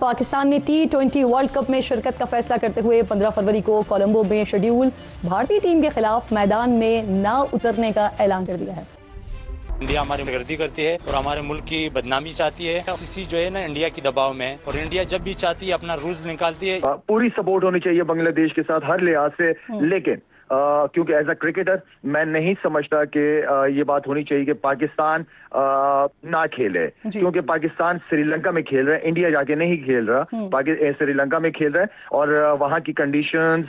पाकिस्तान ने T20 world cup में शिरकत का फैसला करते हुए 15 फरवरी को कोलंबो में शेड्यूल भारतीय टीम के खिलाफ मैदान में न उतरने का ऐलान कर दिया है। इंडिया हमारी गर्दी करती है और हमारे मुल्क की बदनामी चाहती है। आईसीसी जो है ना इंडिया की दबाव में, और इंडिया जब भी चाहती है अपना रूल्स निकालती है। पूरी सपोर्ट होनी चाहिए बांग्लादेश के साथ हर लिहाज से, लेकिन क्योंकि एज अ क्रिकेटर मैं नहीं समझता कि ये बात होनी चाहिए कि पाकिस्तान ना खेले, क्योंकि पाकिस्तान श्रीलंका में खेल रहा है, इंडिया जाके नहीं खेल रहा, श्रीलंका में खेल रहा है, और वहाँ की कंडीशंस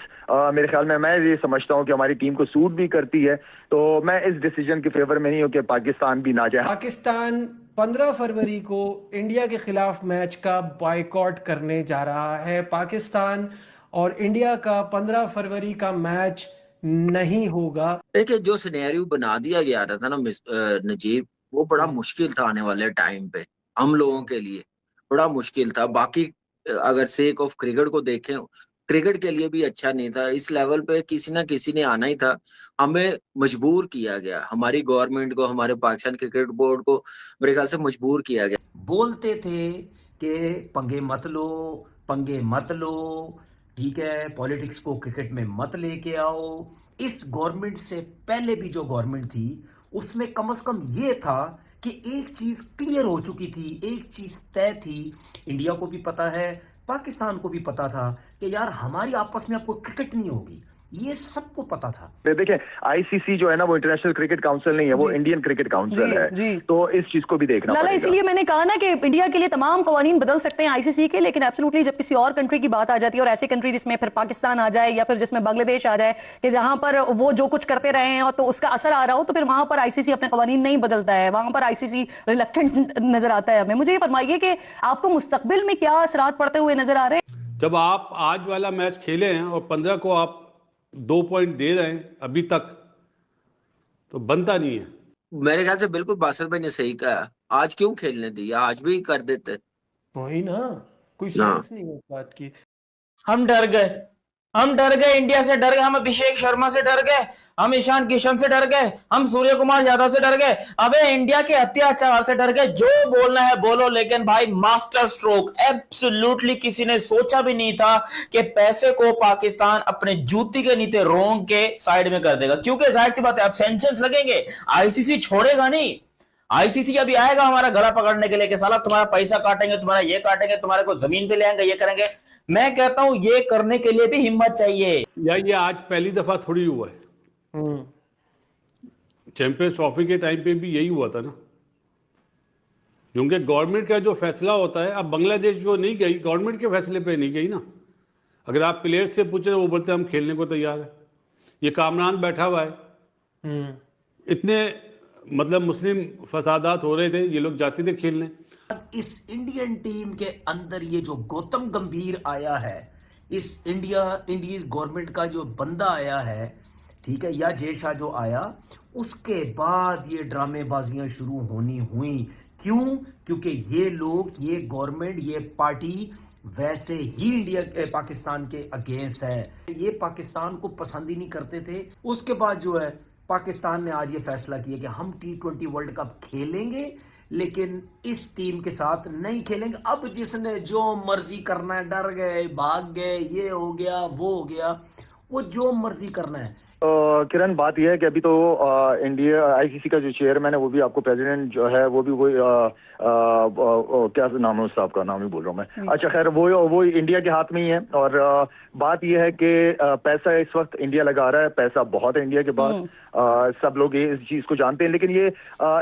मेरे ख्याल में मैं ये समझता हूँ कि हमारी टीम को सूट भी करती है। तो मैं इस डिसीजन के फेवर में नहीं हूँ कि पाकिस्तान भी ना जाए। पाकिस्तान 15 फरवरी को इंडिया के खिलाफ मैच का बॉयकॉट करने जा रहा है। पाकिस्तान और इंडिया का 15 फरवरी का मैच नहीं होगा। देखिए, जो सिनेरियो बना दिया गया था ना नजीब, वो बड़ा मुश्किल था। आने वाले टाइम पे हम लोगों के लिए बड़ा मुश्किल था। बाकी अगर सेक ऑफ क्रिकेट को देखें, क्रिकेट के लिए भी अच्छा नहीं था। इस लेवल पे किसी ना किसी ने आना ही था। हमें मजबूर किया गया, हमारी गवर्नमेंट को, हमारे पाकिस्तान क्रिकेट बोर्ड को मेरे ख्याल से मजबूर किया गया। बोलते थे कि पंगे मत लो, पंगे मत लो, ठीक है, पॉलिटिक्स को क्रिकेट में मत लेके आओ। इस गवर्नमेंट से पहले भी जो गवर्नमेंट थी उसमें कम से कम ये था कि एक चीज क्लियर हो चुकी थी, एक चीज तय थी। इंडिया को भी पता है, पाकिस्तान को भी पता था कि यार हमारी आपस में अब कोई क्रिकेट नहीं होगी, ये सबको पता था। देखिए, आईसीसी जो है ना वो इंटरनेशनल क्रिकेट काउंसिल नहीं है, वो इंडियन क्रिकेट काउंसिल है। तो इस चीज को भी देखना पड़ेगा। इसलिए मैंने कहा ना कि इंडिया के लिए तमाम कवानीन बदल सकते हैं आईसीसी के, लेकिन एब्सोल्युटली जब किसी और कंट्री की बात आ जाती है, और ऐसे कंट्री जिसमें फिर पाकिस्तान आ जाए या फिर जिसमें बांग्लादेश आ जाए, कि जहां पर वो जो कुछ करते रहे हैं और तो उसका असर आ रहा हो, तो फिर वहां पर आईसीसी अपने कवानीन नहीं बदलता है, वहां पर आईसीसी रिलक्टेंट नजर आता है हमें। मुझे ये फरमाइए कि आपको मुस्तकबिल में क्या असरात पड़ते हुए नजर आ रहे हैं? जब आप आज वाला मैच खेले हैं और 15 को आप 2 पॉइंट दे रहे हैं अभी तक, तो बनता नहीं है। मेरे ख्याल से बिल्कुल बासर भाई ने सही कहा। आज क्यों खेलने दिया, आज भी कर देते। वही ना, कोई सेंस नहीं है बात की। हम डर गए, हम डर गए, इंडिया से डर गए, हम अभिषेक शर्मा से डर गए, हम ईशान किशन से डर गए, हम सूर्य कुमार यादव से डर गए, अबे इंडिया के अत्याचार से डर गए। जो बोलना है बोलो, लेकिन भाई मास्टर स्ट्रोक एब्सोल्युटली किसी ने सोचा भी नहीं था कि पैसे को पाकिस्तान अपने जूती के नीचे रोंग के साइड में कर देगा, क्योंकि जाहिर सी बात है अब सैंक्शंस लगेंगे, आईसीसी छोड़ेगा नहीं। आईसीसी अभी आएगा हमारा गला पकड़ने के लिए कि साला तुम्हारा पैसा काटेंगे, तुम्हारा ये काटेंगे, तुम्हारे को जमीन पे ले आएंगे, ये करेंगे। मैं कहता हूं ये करने के लिए भी हिम्मत चाहिए। यार ये आज पहली दफा थोड़ी हुआ है, चैंपियंस ट्रॉफी के टाइम पे भी यही हुआ था ना, क्योंकि गवर्नमेंट का जो फैसला होता है, अब बांग्लादेश जो नहीं गई गवर्नमेंट के फैसले पे नहीं गई ना। अगर आप प्लेयर्स से पूछे वो बोलते हम खेलने को तैयार है। ये कामरान बैठा हुआ है, इतने मतलब मुस्लिम फसादात हो रहे थे, ये लोग जाते थे खेलने। इस इंडियन टीम के अंदर ये जो गौतम गंभीर आया है, इस इंडियन गवर्नमेंट का जो बंदा आया है, ठीक है, या जय शाह जो आया, उसके बाद ये ड्रामेबाजियां शुरू होनी हुई। क्यों? क्योंकि ये लोग, ये गवर्नमेंट, ये पार्टी वैसे ही पाकिस्तान के अगेंस्ट है। ये पाकिस्तान को पसंद ही नहीं करते थे। उसके बाद जो है पाकिस्तान ने आज ये फैसला किया कि हम T20 वर्ल्ड कप खेलेंगे, लेकिन इस टीम के साथ नहीं खेलेंगे। अब जिसने जो मर्जी करना है, डर गए, भाग गए, ये हो गया, वो हो गया, वो जो मर्जी करना है। किरण, बात यह है कि अभी तो इंडिया आईसीसी का जो चेयरमैन है वो भी आपको प्रेसिडेंट जो है वो भी वही क्या नाम है उस साहब का, नाम ही बोल रहा हूँ मैं। अच्छा खैर, वो इंडिया के हाथ में ही है। और बात यह है कि पैसा इस वक्त इंडिया लगा रहा है, पैसा बहुत है इंडिया के पास, सब लोग ये इस चीज को जानते हैं, लेकिन ये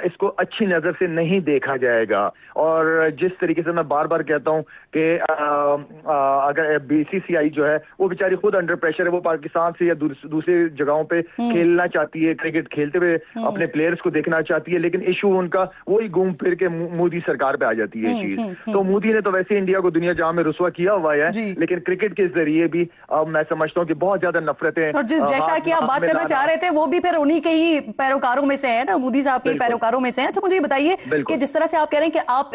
इसको अच्छी नजर से नहीं देखा जाएगा। और जिस तरीके से मैं बार बार कहता हूँ कि अगर बीसीसीआई जो है वो बेचारी खुद अंडर प्रेशर है, वो पाकिस्तान से या दूसरे जगहों पे खेलना चाहती है, क्रिकेट खेलते हुए अपने प्लेयर्स को देखना चाहती है, लेकिन इशू उनका वही घूम फिर के मोदी सरकार पे आ जाती है चीज। तो मोदी ने तो वैसे इंडिया को दुनिया जहां में रुसवा किया हुआ है, लेकिन क्रिकेट के जरिए भी अब मैं समझता हूँ कि बहुत ज्यादा नफरतें। और जिस जैसा की आप बात करना चाह रहे थे वो भी फिर उन्हीं के ही पैरोकारों में से है ना, मोदी साहब के पैरोकारों में से है। अच्छा मुझे बताइए कि जिस तरह से आप कह रहे हैं कि आप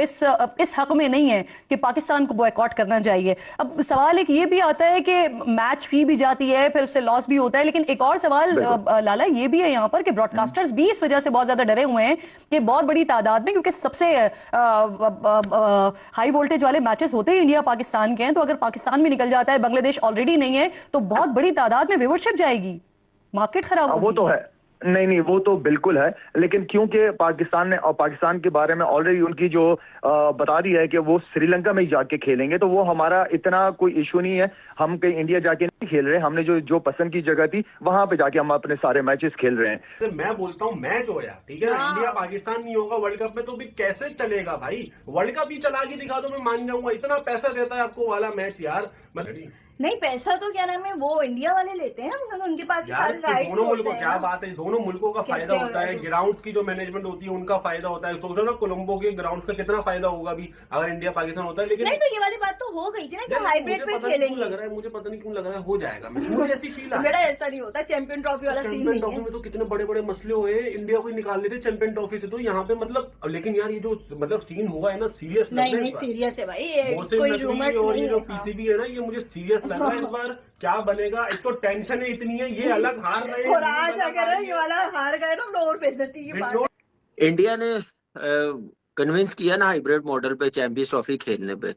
इस हक में नहीं है कि पाकिस्तान को बॉयकॉट करना चाहिए, अब सवाल एक ये भी आता है कि मैच फी भी जाती है, फिर उससे लॉस भी होता है, लेकिन एक और सवाल लाला ये भी है यहाँ पर कि ब्रॉडकास्टर्स भी इस वजह से बहुत ज्यादा डरे हुए हैं कि बहुत बड़ी तादाद में, क्योंकि सबसे हाई वोल्टेज वाले मैचेस होते ही इंडिया पाकिस्तान के हैं, तो अगर पाकिस्तान में निकल जाता है, बांग्लादेश ऑलरेडी नहीं है, तो बहुत बड़ी तादाद में व्यूअरशिप जाएगी, मार्केट खराब होगी। वो तो है, नहीं वो तो बिल्कुल है, लेकिन क्योंकि पाकिस्तान ने और पाकिस्तान के बारे में ऑलरेडी उनकी जो बता दी है कि वो श्रीलंका में ही जाके खेलेंगे, तो वो हमारा इतना कोई इशू नहीं है। हम कहीं इंडिया जाके नहीं खेल रहे, हमने जो पसंद की जगह थी वहां पे जाके हम अपने सारे मैचेस खेल रहे हैं। मैं बोलता हूँ मैच हो यार, ठीक है ना, इंडिया पाकिस्तान नहीं होगा वर्ल्ड कप में तो भी कैसे चलेगा भाई? वर्ल्ड कप ही चला के दिखा दो, मैं मान जाऊंगा। इतना पैसा देता है आपको वाला मैच यार, नहीं पैसा तो क्या नाम है वो इंडिया वाले लेते हैं, उनके पास यार दोनों मुल्कों, क्या बात है, दोनों मुल्कों का फायदा होता है। ग्राउंड्स की जो मैनेजमेंट होती है उनका फायदा होता है। सोचो ना कोलंबो के ग्राउंड्स का कितना फायदा होगा अभी अगर इंडिया पाकिस्तान होता है। लेकिन नहीं, तो ये वाली बात तो हो गई थी ना कि हाइब्रिड पे खेलेंगे। लग रहा है मुझे, पता नहीं क्यों लग रहा है हो जाएगा, मुझे ऐसी फील है। बेटा ऐसा नहीं होता, चैंपियन ट्रॉफी वाला सीन नहीं है। चैंपियन ट्रॉफी में तो कितने बड़े बड़े मसले हुए, इंडिया को निकाल लेते चैंपियन ट्रॉफी से, तो यहाँ पे मतलब, लेकिन यार ये जो मतलब सीन हुआ है ना, सीरियस नहीं सीरियस है भाई, कोई रूमर्स और नहीं ये जो है। पीसीबी है ना, ये मुझे सीरियस लग रहा है इस बार। क्या बनेगा? एक तो टेंशन ही इतनी है, ये अलग हार रहे हैं और आज अगर ये वाला हार गए ना, और बेइज्जती की बात है। इंडिया ने कन्विंस किया ना हाइब्रिड मॉडल पे चैंपियंस ट्रॉफी खेलने पे,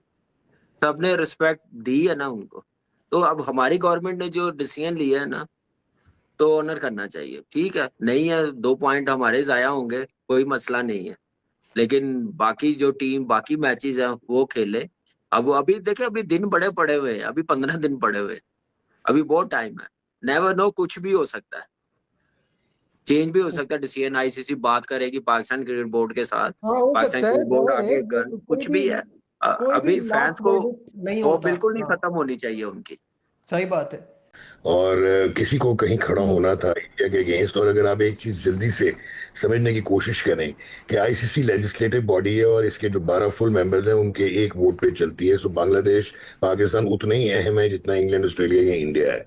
सबने रिस्पेक्ट दी है ना उनको। तो अब हमारी गवर्नमेंट ने जो डिसीजन लिया है ना, तो ऑनर करना चाहिए। ठीक है, नहीं है 2 पॉइंट हमारे जाया होंगे, कोई मसला नहीं है, लेकिन बाकी जो टीम बाकी मैचेस हैं वो खेले। अब अभी देखिए, अभी दिन बड़े पड़े हुए हैं, अभी 15 दिन पड़े हुए, अभी बहुत टाइम है। नेवर नो, कुछ भी हो सकता है, चेंज भी हो सकता है डिसीजन। आईसीसी बात करेगी पाकिस्तान क्रिकेट बोर्ड के साथ, पाकिस्तान क्रिकेट बोर्ड आगे कुछ भी है। अभी फैंस को वो बिल्कुल नहीं खत्म होनी चाहिए उनकी। सही बात है। और किसी को कहीं खड़ा होना था इंडिया के अगेंस्ट। और अगर आप एक चीज जल्दी से समझने की कोशिश करें कि आईसीसी लेजिस्लेटिव बॉडी है और इसके जो 12 फुल मेंबर्स हैं उनके एक वोट पे चलती है। सो बांग्लादेश पाकिस्तान उतना ही अहम है जितना इंग्लैंड, ऑस्ट्रेलिया या इंडिया है।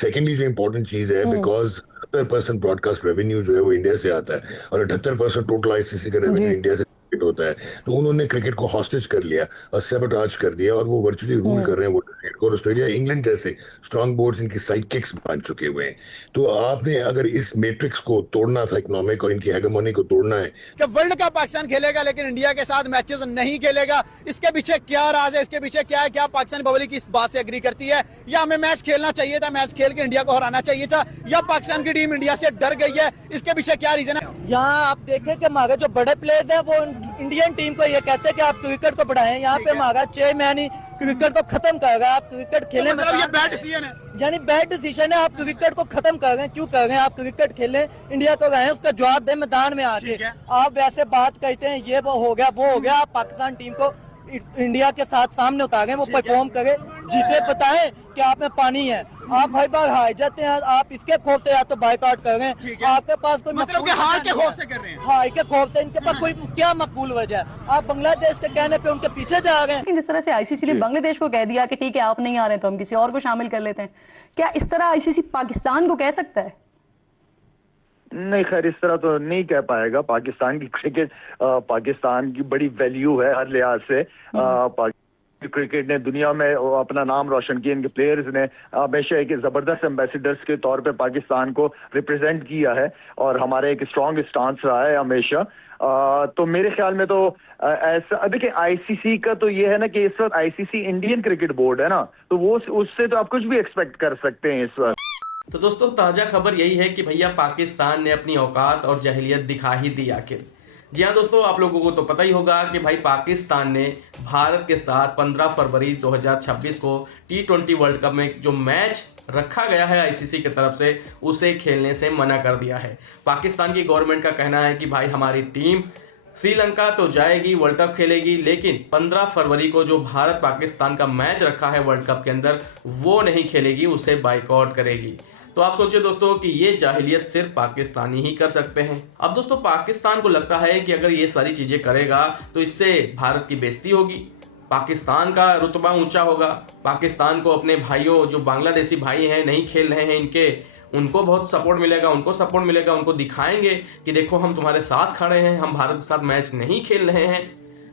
सेकेंडली जो इंपॉर्टेंट चीज है, बिकॉज 70% ब्रॉडकास्ट रेवेन्यू जो है वो इंडिया से आता है और 78% टोटल आईसीसी का रेवेन्यू इंडिया से होता है। तो उन्होंने क्रिकेट को हॉस्टेज कर लिया और सैबोटाज कर दिया और वो वर्चुअली रूल कर रहे हैं वो क्रिकेट को। ऑस्ट्रेलिया, इंग्लैंड जैसे स्ट्रांग बोर्ड्स इनकी साइड किक्स बन चुके हुए हैं। तो आपने अगर इस मैट्रिक्स को तोड़ना था, इकोनॉमिक और इनकी हेगेमोनी को तोड़ना है, कि वर्ल्ड कप पाकिस्तान खेलेगा लेकिन इंडिया के साथ मैचेस नहीं खेलेगा, इसके पीछे क्या राज है? इसके पीछे क्या है? क्या पाकिस्तानी पब्लिक इस बात से एग्री करती है? या हमें मैच खेलना चाहिए था, मैच खेल के इंडिया को हराना चाहिए था, या पाकिस्तान की टीम इंडिया से डर गई है? इसके पीछे क्या रीजन है? यहाँ आप देखें कि हमारे जो बड़े प्लेयर्स हैं वो इंडियन टीम को ये कहते हैं कि आप क्रिकेट को बढ़ाएं। यहाँ पे हमारा चेयरमैन ही क्रिकेट को खत्म कर रहा है। आप क्रिकेट खेलें, मतलब ये बैड डिसीजन है, यानी बैड डिसीजन है। आप क्रिकेट को खत्म कर रहे हैं, क्यों कर रहे हैं? आप क्रिकेट खेलें, इंडिया को रहें, उसका जवाब दें मैदान में आके। आप वैसे बात करते हैं ये वो हो गया वो हो गया। आप पाकिस्तान टीम को इंडिया के साथ सामने उतारें, वो परफॉर्म करे, जीते, बताएं कि आप में पानी है। आप हर बार हार जाते हैं, आप इसके खौफ से या तो बायकॉट कर रहे हैं, आपके पास कोई मतलब हार के खौफ से कर रहे हैं, हार के खौफ से, इनके पास कोई क्या मकबूल वजह है? आप बांग्लादेश के कहने पे उनके पीछे जा रहे हैं। लेकिन जिस तरह से आईसीसी ने बांग्लादेश को कह दिया कि ठीक है आप नहीं आ रहे तो हम किसी और को शामिल कर लेते हैं, क्या इस तरह आईसीसी पाकिस्तान को कह सकता है? नहीं, खैर इस तरह तो नहीं कह पाएगा। पाकिस्तान की क्रिकेट पाकिस्तान की बड़ी वैल्यू है हर लिहाज से। क्रिकेट ने दुनिया में अपना नाम रोशन किया, इनके प्लेयर्स ने हमेशा एक जबरदस्त एम्बेसडर्स के तौर पे पाकिस्तान को रिप्रेजेंट किया है और हमारा एक स्ट्रॉन्ग स्टांस रहा है हमेशा। तो मेरे ख्याल में तो ऐसा, देखिए आईसीसी का तो ये है ना कि इस वक्त आईसीसी इंडियन क्रिकेट बोर्ड है ना, तो वो उससे तो आप कुछ भी एक्सपेक्ट कर सकते हैं इस वक्त। तो दोस्तों ताज़ा खबर यही है कि भैया पाकिस्तान ने अपनी औकात और जहलियत दिखा ही दी आखिर। जी हाँ दोस्तों, आप लोगों को तो पता ही होगा कि भाई पाकिस्तान ने भारत के साथ 15 फरवरी 2026 को T20 वर्ल्ड कप में जो मैच रखा गया है आईसीसी की तरफ से, उसे खेलने से मना कर दिया है। पाकिस्तान की गवर्नमेंट का कहना है कि भाई हमारी टीम श्रीलंका तो जाएगी, वर्ल्ड कप खेलेगी, लेकिन 15 फरवरी को जो भारत पाकिस्तान का मैच रखा है वर्ल्ड कप के अंदर, वो नहीं खेलेगी, उसे बाइकआउट करेगी। तो आप सोचिए दोस्तों कि ये जाहिलियत सिर्फ पाकिस्तानी ही कर सकते हैं। अब दोस्तों पाकिस्तान को लगता है कि अगर ये सारी चीज़ें करेगा तो इससे भारत की बेइज्जती होगी, पाकिस्तान का रुतबा ऊंचा होगा, पाकिस्तान को अपने भाइयों जो बांग्लादेशी भाई हैं नहीं खेल रहे हैं इनके, उनको बहुत सपोर्ट मिलेगा, उनको सपोर्ट मिलेगा, उनको दिखाएंगे कि देखो हम तुम्हारे साथ खड़े हैं, हम भारत के साथ मैच नहीं खेल रहे हैं।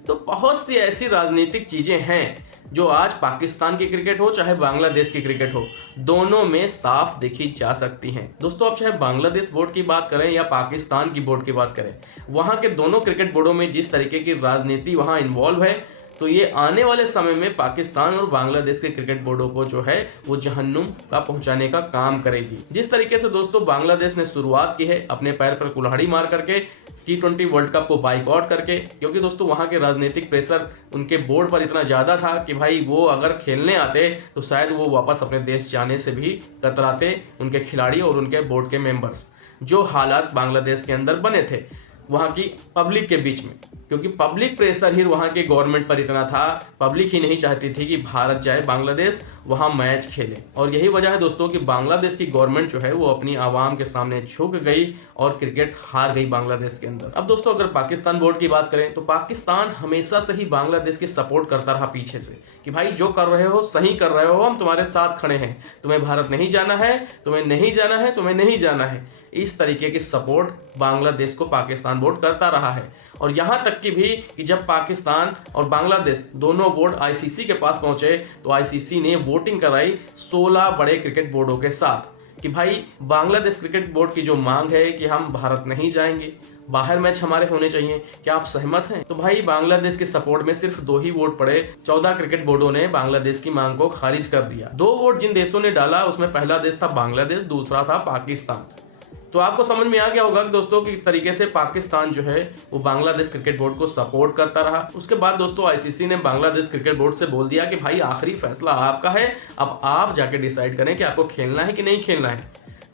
तो बहुत सी ऐसी राजनीतिक चीज़ें हैं जो आज पाकिस्तान की क्रिकेट हो चाहे बांग्लादेश की क्रिकेट हो, दोनों में साफ देखी जा सकती हैं। दोस्तों आप चाहे बांग्लादेश बोर्ड की बात करें या पाकिस्तान की बोर्ड की बात करें, वहां के दोनों क्रिकेट बोर्डों में जिस तरीके की राजनीति वहां इन्वॉल्व है, तो ये आने वाले समय में पाकिस्तान और बांग्लादेश के क्रिकेट बोर्डों को जो है वो जहन्नुम का पहुंचाने का काम करेगी। जिस तरीके से दोस्तों बांग्लादेश ने शुरुआत की है अपने पैर पर कुल्हाड़ी मार करके T20 वर्ल्ड कप को बाइकआउट करके, क्योंकि दोस्तों वहां के राजनीतिक प्रेशर उनके बोर्ड पर इतना ज्यादा था कि भाई वो अगर खेलने आते तो शायद वो वापस अपने देश जाने से भी कतराते, उनके खिलाड़ी और उनके बोर्ड के मेंबर्स। जो हालात बांग्लादेश के अंदर बने थे वहां की पब्लिक के बीच में, क्योंकि पब्लिक प्रेशर ही वहां के गवर्नमेंट पर इतना था, पब्लिक ही नहीं चाहती थी कि भारत जाए बांग्लादेश वहां मैच खेले। और यही वजह है दोस्तों कि बांग्लादेश की गवर्नमेंट जो है वो अपनी आवाम के सामने झुक गई और क्रिकेट हार गई बांग्लादेश के अंदर। अब दोस्तों अगर पाकिस्तान बोर्ड की बात करें तो पाकिस्तान हमेशा से ही बांग्लादेश की सपोर्ट करता रहा पीछे से कि भाई जो कर रहे हो सही कर रहे हो, हम तुम्हारे साथ खड़े हैं, तुम्हें भारत नहीं जाना है, तुम्हें नहीं जाना है, तुम्हें नहीं जाना है। इस तरीके की सपोर्ट बांग्लादेश को पाकिस्तान बोर्ड करता रहा है। और यहाँ तक कि भी कि जब पाकिस्तान और बांग्लादेश दोनों बोर्ड आईसीसी के पास पहुंचे तो आईसीसी ने वोटिंग कराई 16 बड़े क्रिकेट बोर्डों के साथ कि भाई बांग्लादेश क्रिकेट बोर्ड की जो मांग है कि हम भारत नहीं जाएंगे, बाहर मैच हमारे होने चाहिए, क्या आप सहमत हैं? तो भाई बांग्लादेश के सपोर्ट में सिर्फ 2 ही वोट पड़े। 14 क्रिकेट बोर्डों ने बांग्लादेश की मांग को खारिज कर दिया। 2 वोट जिन देशों ने डाला उसमें पहला देश था बांग्लादेश, दूसरा था पाकिस्तान। तो आपको समझ में आ गया होगा कि दोस्तों कि इस तरीके से पाकिस्तान जो है वो बांग्लादेश क्रिकेट बोर्ड को सपोर्ट करता रहा। उसके बाद दोस्तों आईसीसी ने बांग्लादेश क्रिकेट बोर्ड से बोल दिया कि भाई आखिरी फैसला आपका है, अब आप जाके डिसाइड करें कि आपको खेलना है कि नहीं खेलना है।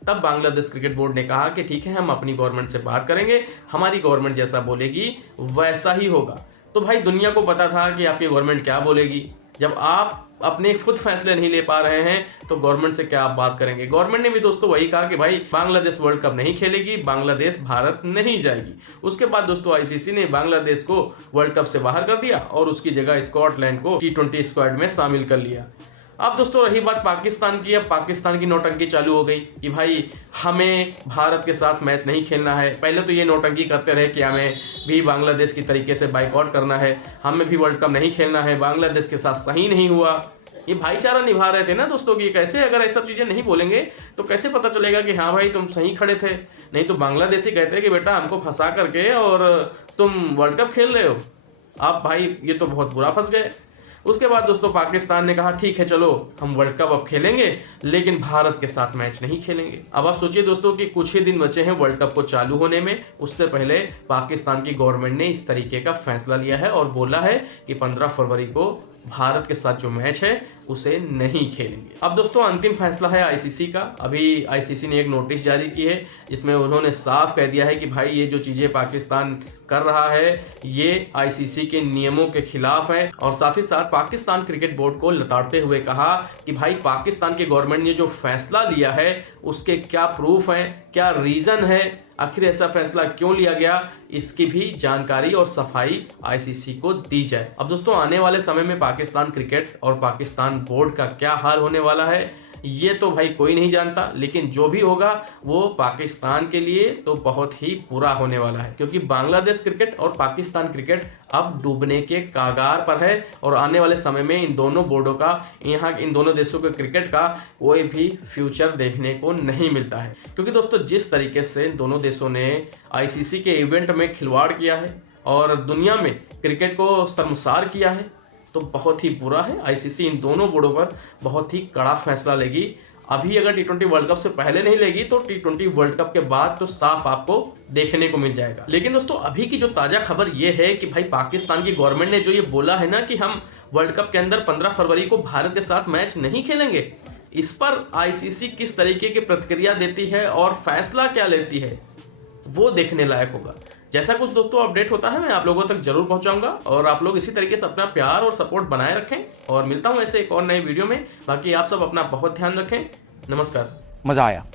तब बांग्लादेश क्रिकेट बोर्ड ने कहा कि ठीक है, हम अपनी गवर्नमेंट से बात करेंगे, हमारी गवर्नमेंट जैसा बोलेगी वैसा ही होगा। तो भाई दुनिया को पता था कि आपकी गवर्नमेंट क्या बोलेगी। जब आप अपने खुद फैसले नहीं ले पा रहे हैं तो गवर्नमेंट से क्या आप बात करेंगे। गवर्नमेंट ने भी दोस्तों वही कहा कि भाई बांग्लादेश वर्ल्ड कप नहीं खेलेगी, बांग्लादेश भारत नहीं जाएगी। उसके बाद दोस्तों आईसीसी ने बांग्लादेश को वर्ल्ड कप से बाहर कर दिया और उसकी जगह स्कॉटलैंड को T20 स्क्वाड में शामिल कर लिया। अब दोस्तों रही बात पाकिस्तान की, अब पाकिस्तान की नौटंकी चालू हो गई कि भाई हमें भारत के साथ मैच नहीं खेलना है। पहले तो ये नौटंकी करते रहे कि हमें भी बांग्लादेश की तरीके से बाइकआउट करना है, हमें भी वर्ल्ड कप नहीं खेलना है, बांग्लादेश के साथ सही नहीं हुआ। ये भाईचारा निभा रहे थे ना दोस्तों कि कैसे अगर ऐसा चीज़ें नहीं बोलेंगे तो कैसे पता चलेगा कि हाँ भाई तुम सही खड़े थे। नहीं तो बांग्लादेशी कहते कि बेटा हमको फंसा करके और तुम वर्ल्ड कप खेल रहे हो। आप भाई ये तो बहुत बुरा फंस गए। उसके बाद दोस्तों पाकिस्तान ने कहा ठीक है चलो हम वर्ल्ड कप अब खेलेंगे लेकिन भारत के साथ मैच नहीं खेलेंगे। अब आप सोचिए दोस्तों कि कुछ ही दिन बचे हैं वर्ल्ड कप को चालू होने में, उससे पहले पाकिस्तान की गवर्नमेंट ने इस तरीके का फैसला लिया है और बोला है कि 15 फरवरी को भारत के साथ जो मैच है उसे नहीं खेलेंगे। अब दोस्तों अंतिम फैसला है आईसीसी का। अभी आईसीसी ने एक नोटिस जारी की है जिसमें उन्होंने साफ कह दिया है कि भाई ये जो चीज़ें पाकिस्तान कर रहा है ये आईसीसी के नियमों के खिलाफ है। और साथ ही साथ पाकिस्तान क्रिकेट बोर्ड को लताड़ते हुए कहा कि भाई पाकिस्तान की गवर्नमेंट ने जो फैसला लिया है उसके क्या प्रूफ हैं, क्या रीज़न है, आखिर ऐसा फैसला क्यों लिया गया, इसकी भी जानकारी और सफाई आईसीसी को दी जाए। अब दोस्तों आने वाले समय में पाकिस्तान क्रिकेट और पाकिस्तान बोर्ड का क्या हाल होने वाला है ये तो भाई कोई नहीं जानता, लेकिन जो भी होगा वो पाकिस्तान के लिए तो बहुत ही बुरा होने वाला है, क्योंकि बांग्लादेश क्रिकेट और पाकिस्तान क्रिकेट अब डूबने के कागार पर है और आने वाले समय में इन दोनों बोर्डों का, यहाँ इन दोनों देशों के क्रिकेट का कोई भी फ्यूचर देखने को नहीं मिलता है। क्योंकि दोस्तों जिस तरीके से इन दोनों देशों ने आईसीसी के इवेंट में खिलवाड़ किया है और दुनिया में क्रिकेट को शर्मसार किया है तो बहुत ही बुरा है। आईसीसी इन दोनों बोर्डों पर बहुत ही कड़ा फैसला लेगी। अभी अगर T20 वर्ल्ड कप से पहले नहीं लेगी तो T20 वर्ल्ड कप के बाद तो साफ आपको देखने को मिल जाएगा। लेकिन दोस्तों अभी की जो ताज़ा खबर ये है कि भाई पाकिस्तान की गवर्नमेंट ने जो ये बोला है ना कि हम वर्ल्ड कप के अंदर 15 फरवरी को भारत के साथ मैच नहीं खेलेंगे, इस पर आईसीसी किस तरीके की प्रतिक्रिया देती है और फैसला क्या लेती है वो देखने लायक होगा। जैसा कुछ दोस्तों अपडेट होता है मैं आप लोगों तक जरूर पहुंचाऊंगा और आप लोग इसी तरीके से अपना प्यार और सपोर्ट बनाए रखें और मिलता हूं ऐसे एक और नए वीडियो में। बाकी आप सब अपना बहुत ध्यान रखें। नमस्कार। मजा आया।